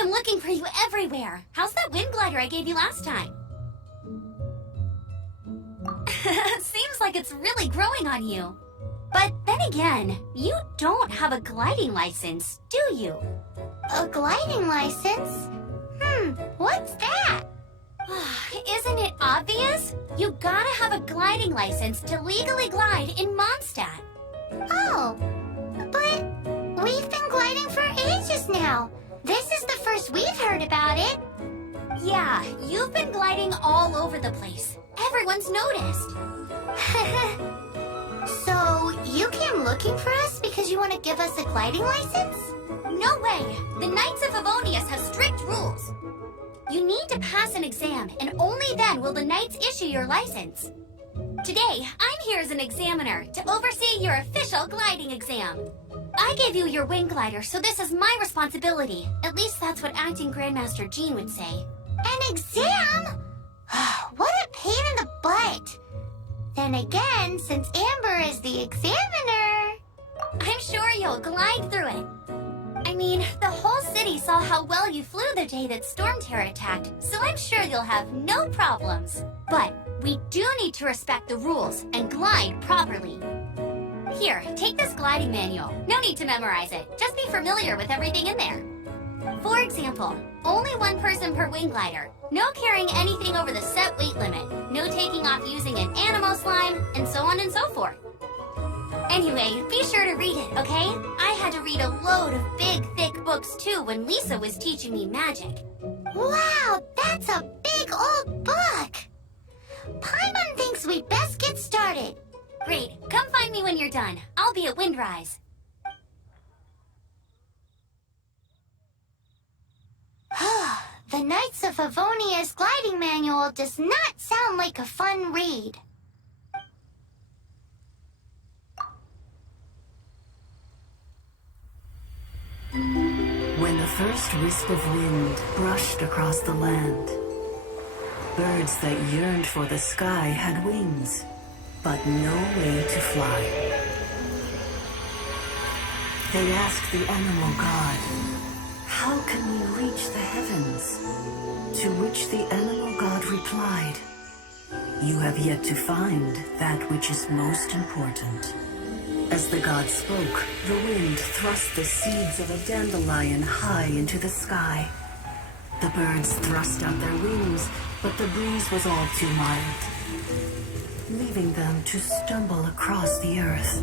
been looking for you everywhere. How's that wind glider I gave you last time? Seems like it's really growing on you. But then again, you don't have a gliding license, do you? A gliding license? What's that? Isn't it obvious? You gotta have a gliding license to legally glide in Mondstadt. Oh, but we've been gliding for ages now. This is the first we've heard about it. Yeah, you've been gliding all over the place. Everyone's noticed. So, you came looking for us because you want to give us a gliding license? No way! The Knights of Favonius have strict rules. You need to pass an exam, and only then will the Knights issue your license. Today, I'm here as an examiner to oversee your official gliding exam. I gave you your wing glider, so this is my responsibility. At least that's what Acting Grandmaster Jean would say. An exam? What a pain in the butt. Then again, since Amber is the examiner... I'm sure you'll glide through it. I mean, the whole city saw how well you flew the day that Storm Terror attacked, so I'm sure you'll have no problems. But we do need to respect the rules and glide properly. Here, take this gliding manual. No need to memorize it. Just be familiar with everything in there. For example, only one person per wing glider. No carrying anything over the set weight limit. No taking off using an animal slime, and so on and so forth. Anyway, be sure to read it, okay? I had to read a load of big, thick books too when Lisa was teaching me magic. Wow, that's a big old book! Paimon thinks we best get started. Great, come find me when you're done. I'll be at Windrise. The Knights of Favonius gliding manual does not sound like a fun read. When the first wisp of wind brushed across the land, birds that yearned for the sky had wings, but no way to fly. They asked the animal god, "How can we reach the heavens?" To which the animal god replied, "You have yet to find that which is most important." As the god spoke, the wind thrust the seeds of a dandelion high into the sky. The birds thrust out their wings, but the breeze was all too mild, leaving them to stumble across the earth.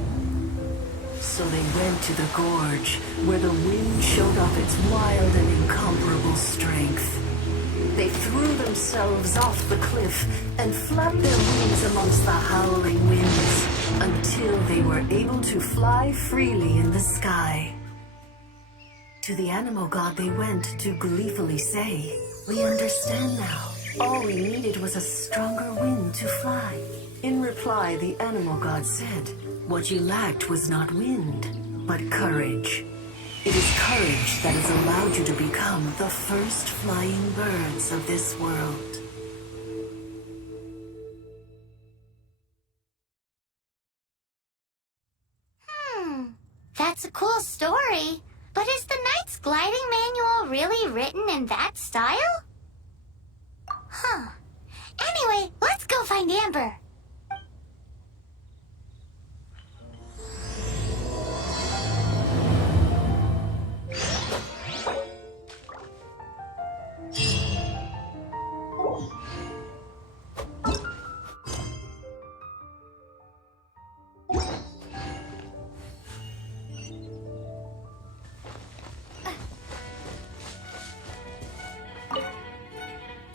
So they went to the gorge, where the wind showed off its wild and incomparable strength. They threw themselves off the cliff and flapped their wings amongst the howling winds until they were able to fly freely in the sky. To the animal god they went to gleefully say, "We understand now. All we needed was a stronger wind to fly." In reply, the animal god said, "What you lacked was not wind, but courage. It is courage that has allowed you to become the first flying birds of this world." That's a cool story. But is the Knight's gliding manual really written in that style? Anyway, let's go find Amber.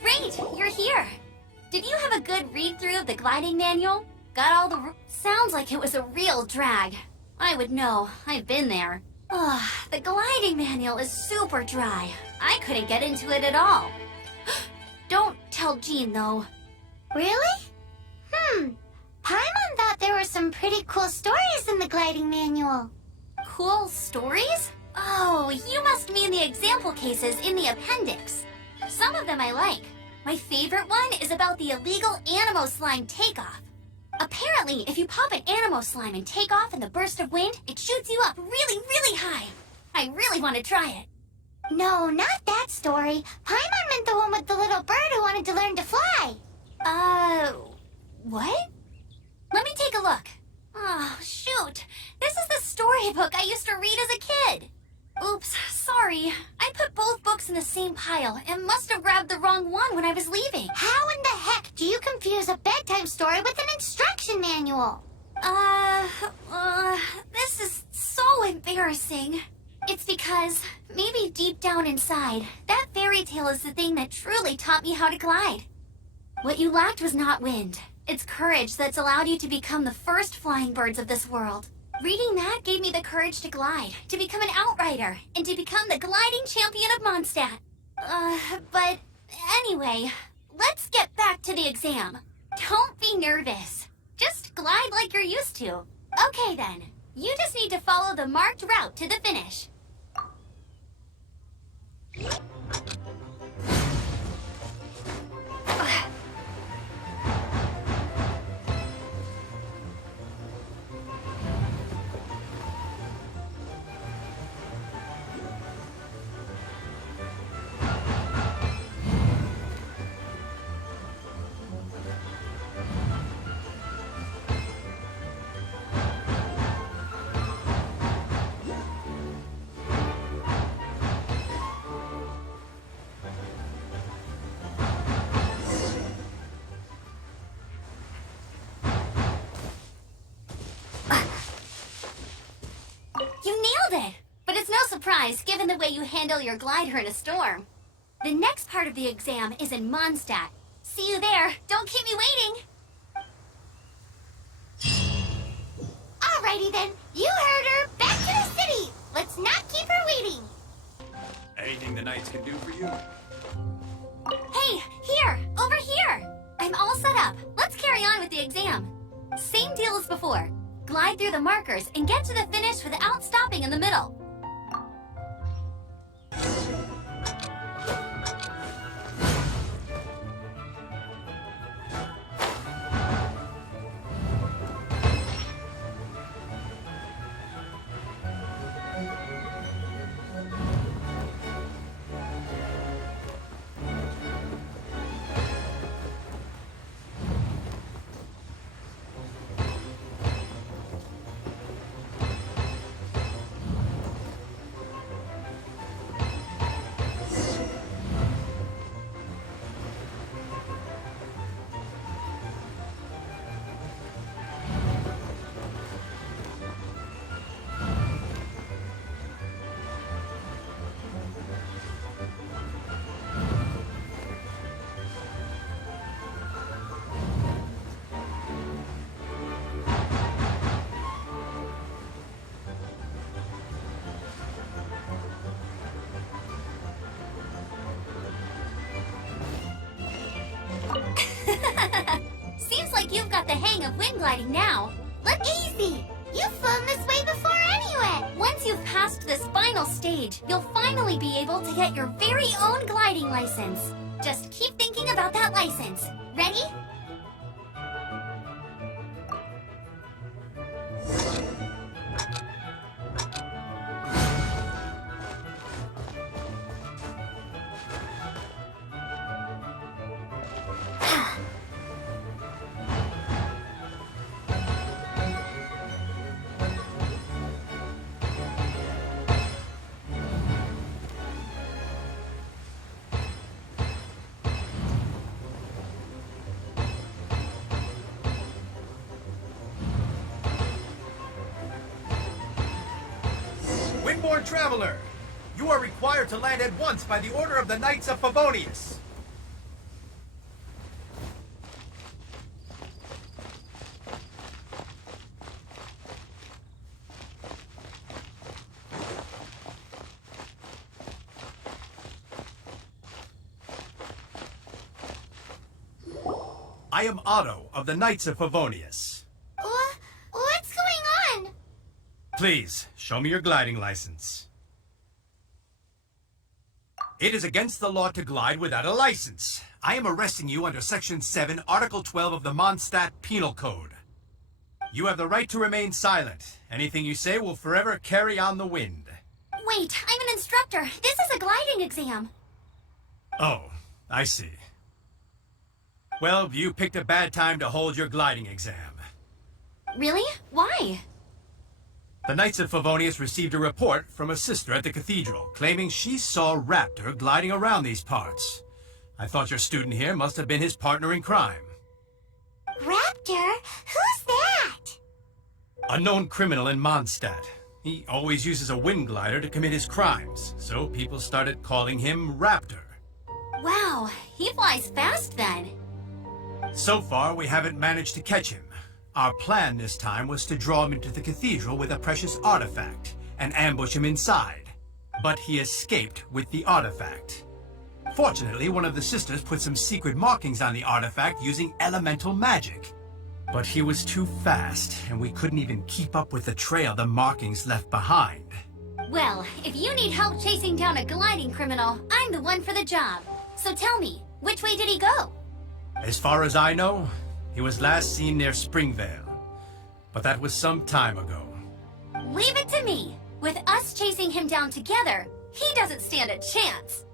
Great, you're here. Did you have a good read-through of the gliding manual? Got all the sounds like it was a real drag. I would know. I've been there. Ugh, the gliding manual is super dry. I couldn't get into it at all. Don't tell Jean, though. Really? Paimon thought there were some pretty cool stories in the gliding manual. Cool stories? Oh, you must mean the example cases in the appendix. Some of them I like. My favorite one is about the illegal Animo Slime takeoff. Apparently, if you pop an Animo Slime and take off in the burst of wind, it shoots you up really, really high. I really want to try it. No, not that story. Paimon meant the one with the little bird who wanted to learn to fly. What? Let me take a look. Oh, shoot. This is the storybook I used to read as a kid. Oops, sorry. I put both books in the same pile and must have grabbed the wrong one when I was leaving. How in the heck do you confuse a bedtime story with an instruction manual? This is so embarrassing. It's because, maybe deep down inside, that fairy tale is the thing that truly taught me how to glide. What you lacked was not wind. It's courage that's allowed you to become the first flying birds of this world. Reading that gave me the courage to glide, to become an outrider, and to become the gliding champion of Mondstadt. But anyway, let's get back to the exam. Don't be nervous. Just glide like you're used to. Okay then, you just need to follow the marked route to the finish. You nailed it! But it's no surprise, given the way you handle your glider in a storm. The next part of the exam is in Mondstadt. See you there. Don't keep me waiting. Alrighty then, you heard her. Back to the city. Let's not keep her waiting. Anything the knights can do for you? Hey, here! Over here! I'm all set up. Let's carry on with the exam. Same deal as before. Glide through the markers and get to the finish without stopping in the middle. Seems like you've got the hang of wind gliding now. Easy. You've flown this way before anyway. Once you've passed this final stage, you'll finally be able to get your very own gliding license. Just keep thinking about that license. Ready? Windborne Traveler! You are required to land at once by the order of the Knights of Favonius. I am Otto of the Knights of Favonius. What's going on? Please, show me your gliding license. It is against the law to glide without a license. I am arresting you under Section 7, Article 12 of the Mondstadt Penal Code. You have the right to remain silent. Anything you say will forever carry on the wind. Wait, I'm an instructor. This is a gliding exam. Oh, I see. Well, you picked a bad time to hold your gliding exam. Really? Why? The Knights of Favonius received a report from a sister at the cathedral, claiming she saw Raptor gliding around these parts. I thought your student here must have been his partner in crime. Raptor? Who's that? A known criminal in Mondstadt. He always uses a wind glider to commit his crimes, so people started calling him Raptor. Wow, he flies fast then. So far, we haven't managed to catch him. Our plan this time was to draw him into the cathedral with a precious artifact and ambush him inside. But he escaped with the artifact. Fortunately, one of the sisters put some secret markings on the artifact using elemental magic. But he was too fast, and we couldn't even keep up with the trail the markings left behind. Well, if you need help chasing down a gliding criminal, I'm the one for the job. So tell me, which way did he go? As far as I know, he was last seen near Springvale. But that was some time ago. Leave it to me. With us chasing him down together, he doesn't stand a chance.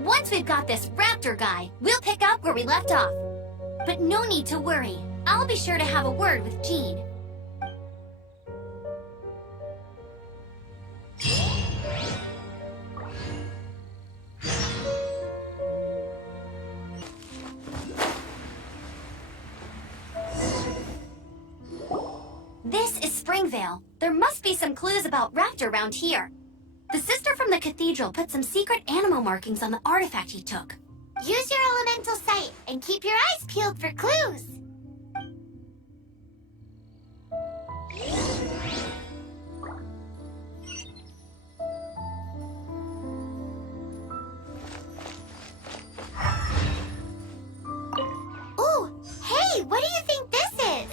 Once we've got this Raptor guy, we'll pick up where we left off. But no need to worry. I'll be sure to have a word with Jean. This is Springvale. There must be some clues about Raptor around here. The sister from the cathedral put some secret animal markings on the artifact he took. Use your elemental sight and keep your eyes peeled for clues. Ooh, hey, what do you think this is?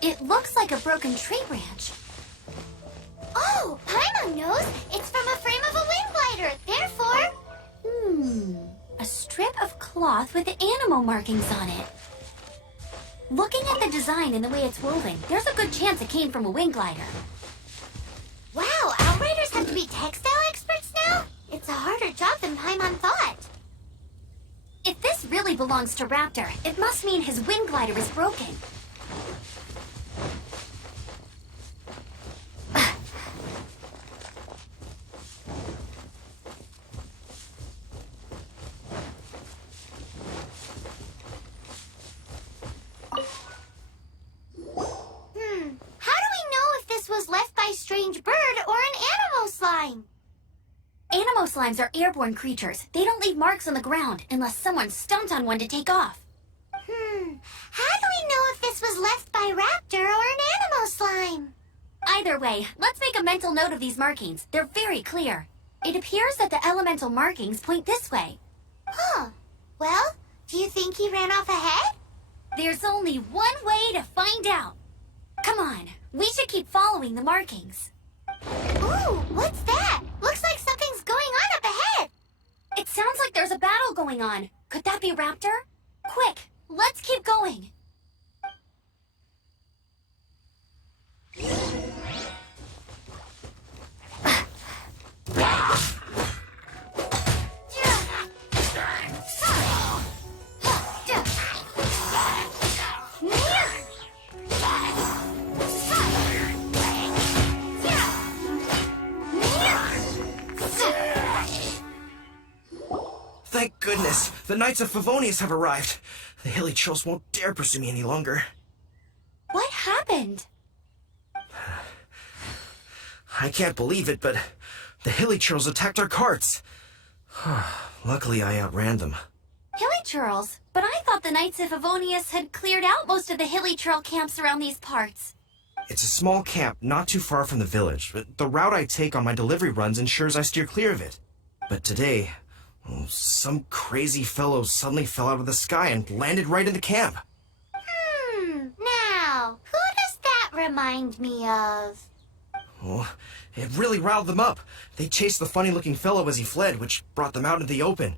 It looks like a broken tree branch. Oh, Paimon knows. It's from a frame of a wind glider. Therefore... A strip of cloth with animal markings on it. Looking at the design and the way it's woven, there's a good chance it came from a wind glider. Wow, Outriders have to be textile experts now? It's a harder job than Paimon thought. If this really belongs to Raptor, it must mean his wind glider is broken. How do we know if this was left by a strange bird or an animal slime? Animal slimes are airborne creatures. They don't leave marks on the ground unless someone stomped on one to take off. How do we know if this was left by Raptor or an animal slime? Either way, let's make a mental note of these markings. They're very clear. It appears that the elemental markings point this way. Huh. Well, do you think he ran off ahead? There's only one way to find out. Come on, we should keep following the markings. Ooh, what's that? Looks like something's going on up ahead. It sounds like there's a battle going on. Could that be Raptor? Quick, let's keep going. Thank goodness, the Knights of Favonius have arrived. The hilly trolls won't dare pursue me any longer. What happened? I can't believe it, but the hilly trolls attacked our carts. Luckily, I outran them. Hilly Churls? But I thought the Knights of Favonius had cleared out most of the hilly trail camps around these parts. It's a small camp not too far from the village, but the route I take on my delivery runs ensures I steer clear of it. But today, some crazy fellow suddenly fell out of the sky and landed right in the camp. Now, who does that remind me of? Oh, it really riled them up. They chased the funny-looking fellow as he fled, which brought them out into the open.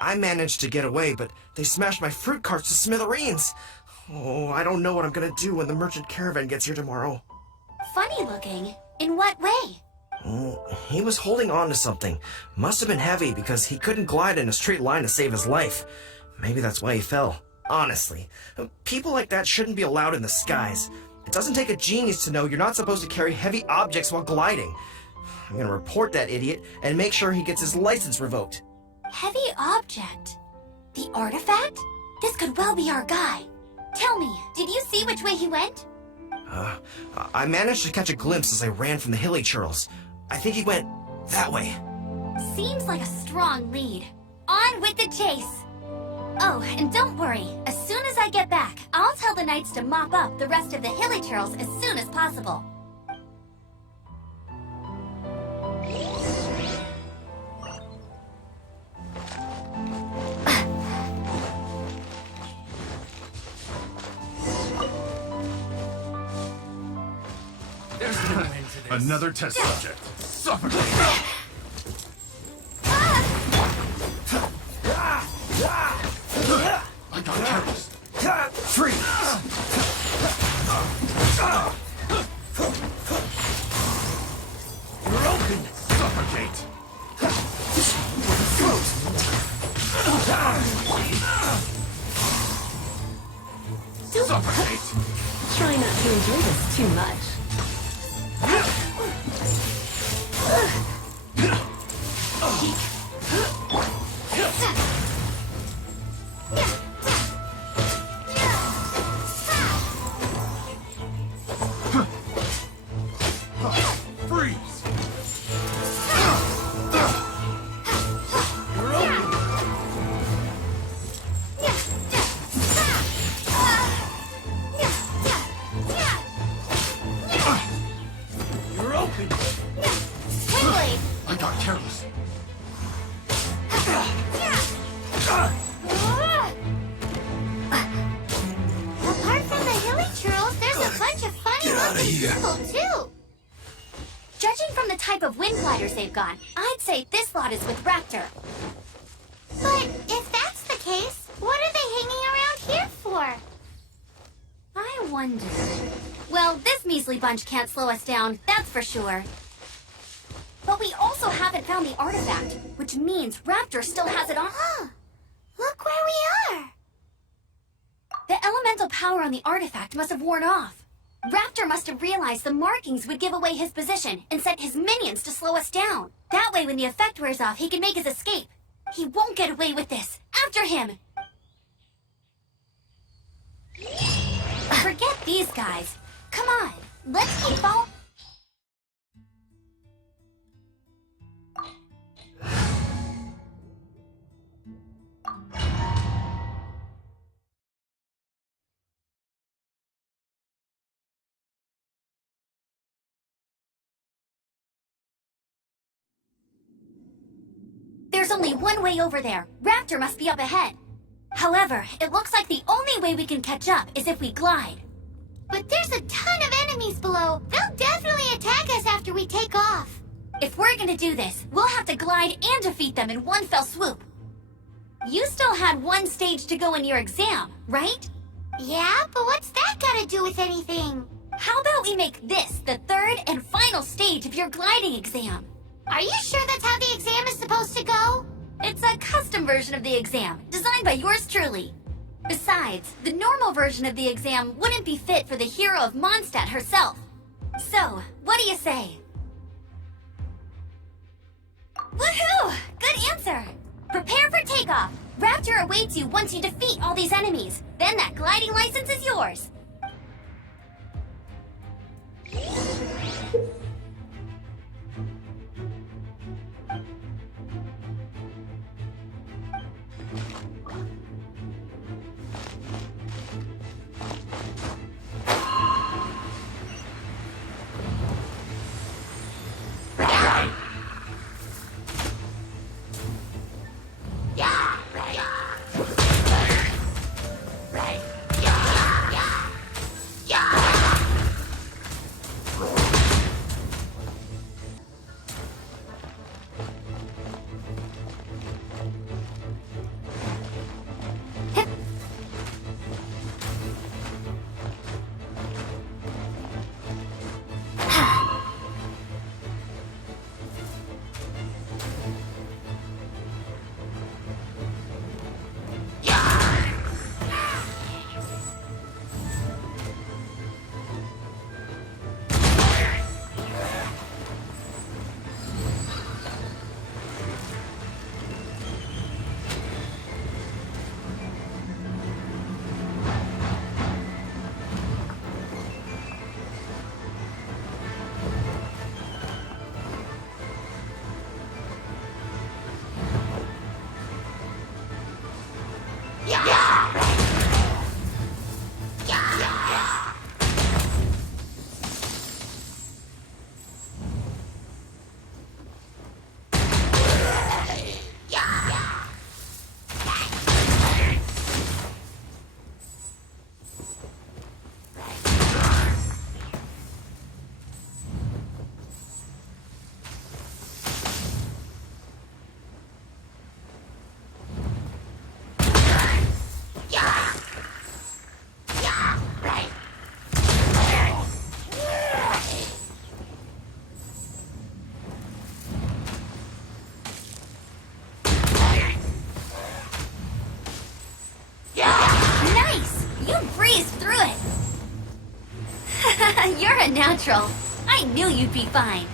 I managed to get away, but they smashed my fruit carts to smithereens. Oh, I don't know what I'm gonna do when the merchant caravan gets here tomorrow. Funny looking. In what way? He was holding on to something. Must have been heavy because he couldn't glide in a straight line to save his life. Maybe that's why he fell. Honestly, people like that shouldn't be allowed in the skies. It doesn't take a genius to know you're not supposed to carry heavy objects while gliding. I'm gonna report that idiot and make sure he gets his license revoked. Heavy object? The artifact? This could well be our guy. Tell me, did you see which way he went? I managed to catch a glimpse as I ran from the hilly churls. I think he went that way. Seems like a strong lead. On with the chase! Oh, and don't worry. As soon as I get back, I'll tell the knights to mop up the rest of the hilly churls as soon as possible. Another test subject. Suffocate! I got careless. Freeze! You're open! Suffocate! Suffocate! Try not to enjoy this too much. Freeze! You're open! You're open! Windblade! I got careless. Apart from the hilly churls, there's a bunch of funny-looking people, too. Judging from the type of wind gliders they've got, I'd say this lot is with Raptor. But if that's the case, what are they hanging around here for? I wonder... Well, this measly bunch can't slow us down, that's for sure. But we also haven't found the artifact, which means Raptor still has it on... Huh. Look where we are. The elemental power on the artifact must have worn off. Raptor must have realized the markings would give away his position and sent his minions to slow us down. That way, when the effect wears off, he can make his escape. He won't get away with this. After him! Forget these guys. Come on, let's keep following. There's only one way over there. Raptor must be up ahead. However, it looks like the only way we can catch up is if we glide. But there's a ton of enemies below. They'll definitely attack us after we take off. If we're gonna do this, we'll have to glide and defeat them in one fell swoop. You still had one stage to go in your exam, right? Yeah, but what's that got to do with anything? How about we make this the third and final stage of your gliding exam? Are you sure that's how the exam is supposed to go? It's a custom version of the exam, designed by yours truly. Besides, the normal version of the exam wouldn't be fit for the hero of Mondstadt herself. So, what do you say? Woohoo! Good answer! Prepare for takeoff! Raptor awaits you once you defeat all these enemies. Then that gliding license is yours. natural. I knew you'd be fine.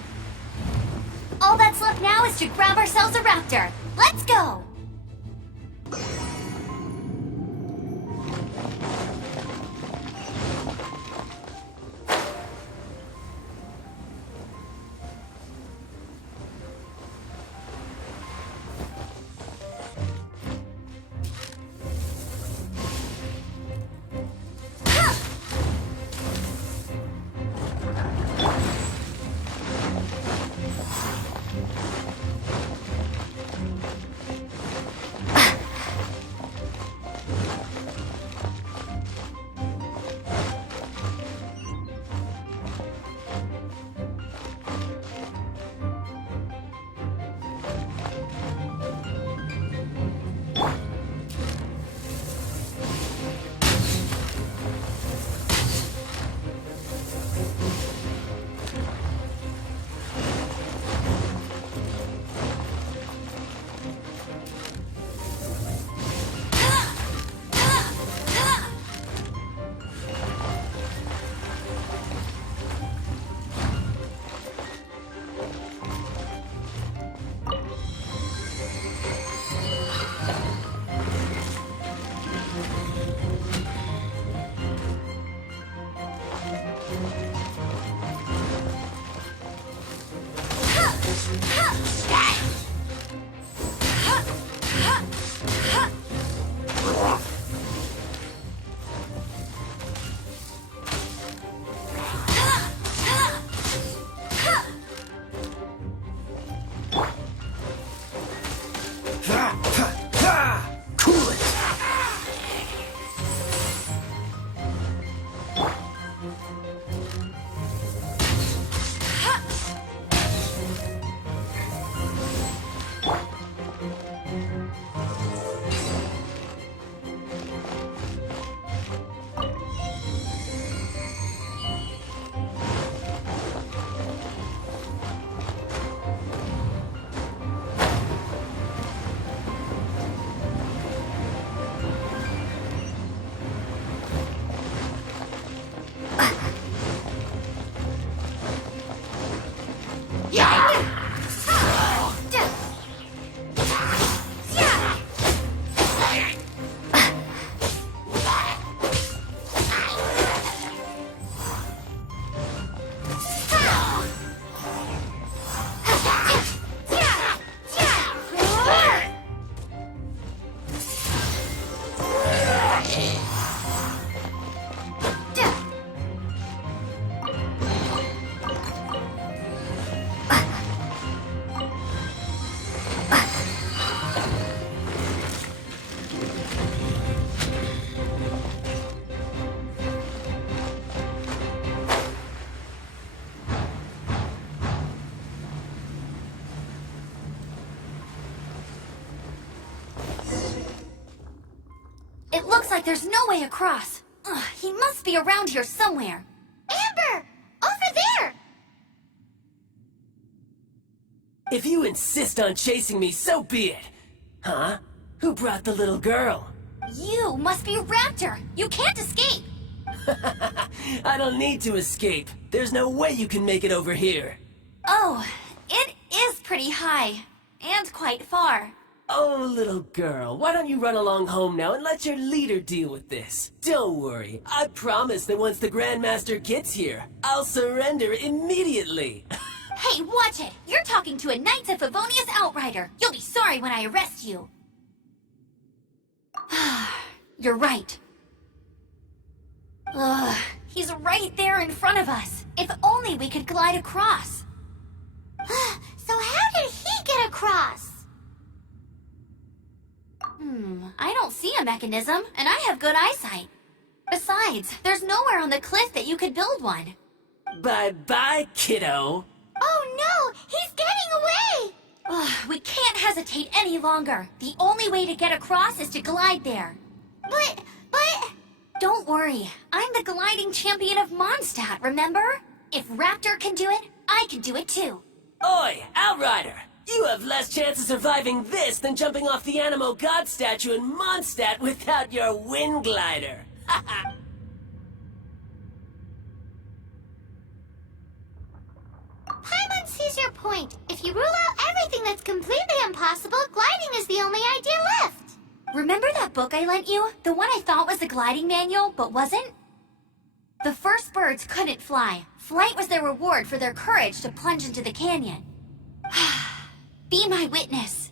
All that's left now is to grab ourselves a raptor. Let's go! Cool it! It looks like there's no way across. Ugh, he must be around here somewhere. Amber! Over there! If you insist on chasing me, so be it. Huh? Who brought the little girl? You must be Raptor. You can't escape. I don't need to escape. There's no way you can make it over here. Oh, it is pretty high. And quite far. Oh, little girl, why don't you run along home now and let your leader deal with this? Don't worry, I promise that once the Grandmaster gets here, I'll surrender immediately. Hey, watch it! You're talking to a Knights of Favonius Outrider. You'll be sorry when I arrest you. You're right. Ugh, he's right there in front of us. If only we could glide across. So how did he get across? I don't see a mechanism, and I have good eyesight. Besides, there's nowhere on the cliff that you could build one. Bye-bye, kiddo. Oh no! He's getting away! Ugh, we can't hesitate any longer. The only way to get across is to glide there. But... Don't worry. I'm the gliding champion of Mondstadt, remember? If Raptor can do it, I can do it too. Oi, Outrider! You have less chance of surviving this than jumping off the Animo God statue in Mondstadt without your wind, glider. fair point. If you rule out everything that's completely impossible, gliding is the only idea left. Remember that book I lent you? The one I thought was the gliding manual, but wasn't? The first birds couldn't fly. Flight was their reward for their courage to plunge into the canyon. Be my witness.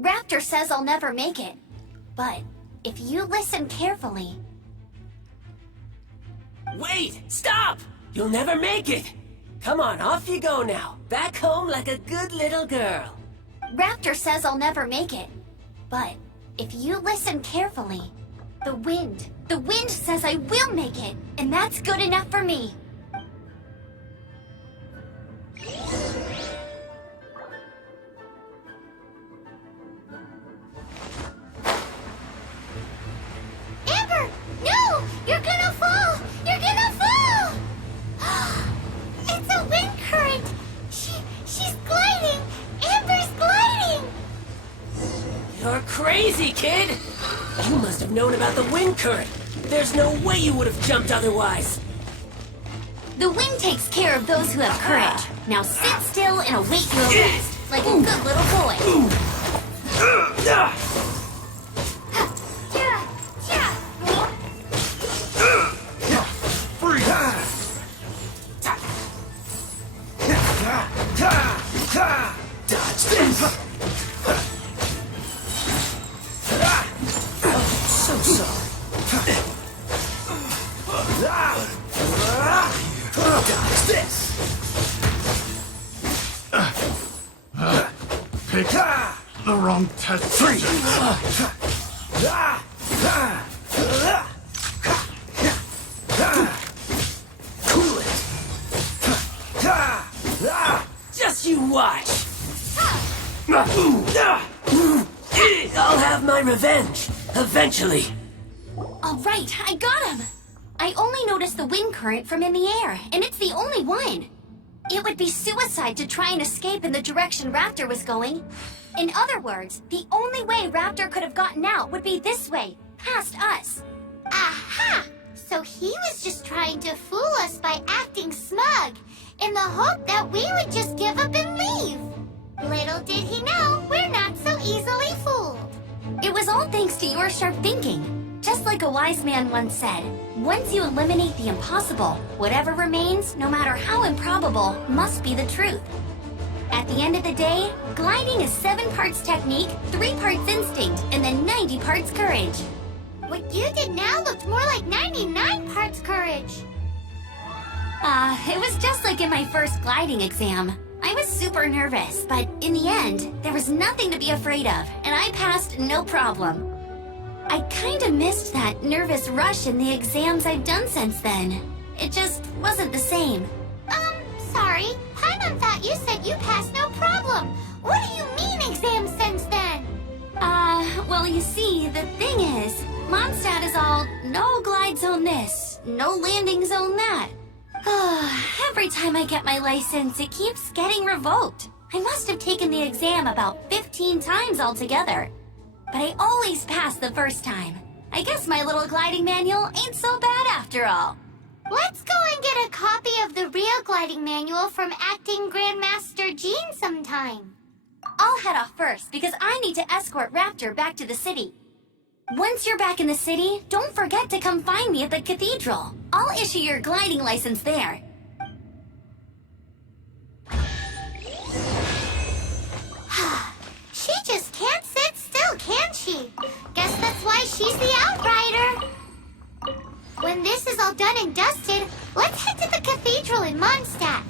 Raptor says I'll never make it. But if you listen carefully... Wait! Stop! You'll never make it! Come on, off you go now. Back home like a good little girl. Raptor says I'll never make it. But if you listen carefully, the wind says I will make it, and that's good enough for me. Amber! No! You're gonna fall! You're gonna fall! It's a wind current! She's gliding! Amber's gliding! You're crazy, kid! You must have known about the wind current. There's no way you would have jumped otherwise. The wind takes care of those who have courage. Now sit still and await your arrest, like a good little boy. Free! Dodge this! So sorry. Dodge this! Pick the wrong test subject. Cool it! Just you watch! I'll have my revenge, eventually. All right, I got him. I only noticed the wind current from in the air, and it's the only one. It would be suicide to try and escape in the direction Raptor was going. In other words, the only way Raptor could have gotten out would be this way, past us. Aha! So he was just trying to fool us by acting smug, in the hope that we would just give up and leave. Little did he know, we're not so easily fooled. It was all thanks to your sharp thinking. Just like a wise man once said, once you eliminate the impossible, whatever remains, no matter how improbable, must be the truth. At the end of the day, gliding is 7 parts technique, 3 parts instinct, and then 90 parts courage. What you did now looked more like 99 parts courage. It was just like in my first gliding exam. I was super nervous, but in the end, there was nothing to be afraid of, and I passed no problem. I kinda missed that nervous rush in the exams I've done since then. It just wasn't the same. Sorry. Paimon thought you said you passed no problem. What do you mean exams since then? Well, you see, the thing is, Mondstadt is all, no glide zone this, no landing zone that. Every time I get my license, it keeps getting revoked. I must have taken the exam about 15 times altogether. But I always pass the first time. I guess my little gliding manual ain't so bad after all. Let's go and get a copy of the real gliding manual from Acting Grandmaster Jean sometime. I'll head off first because I need to escort Raptor back to the city. Once you're back in the city, don't forget to come find me at the cathedral. I'll issue your gliding license there. She just can't sit still, can she? Guess that's why she's the Outrider. When this is all done and dusted, let's head to the cathedral in Mondstadt.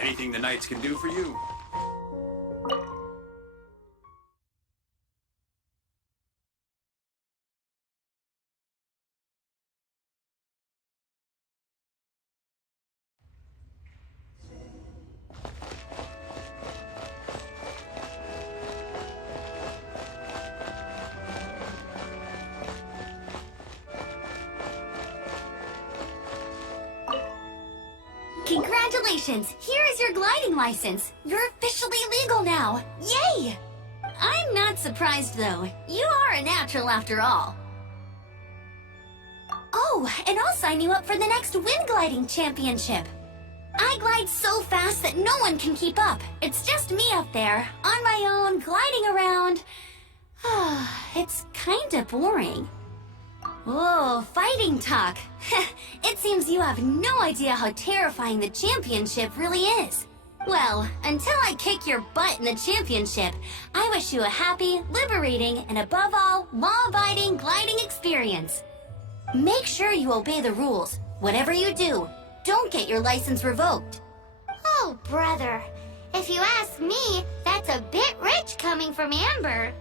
Anything the knights can do for you? Congratulations! Here is your gliding license. You're officially legal now. Yay! I'm not surprised, though. You are a natural after all. Oh, Oh, and I'll sign you up for the next wind gliding championship. I glide so fast that no one can keep up. It's just me up there, on my own, gliding around. It's kinda boring. Oh, fighting talk. It seems you have no idea how terrifying the championship really is. Well, until I kick your butt in the championship, I wish you a happy, liberating, and above all, law-abiding gliding experience. Make sure you obey the rules. Whatever you do, don't get your license revoked. Oh, brother. If you ask me, that's a bit rich coming from Amber.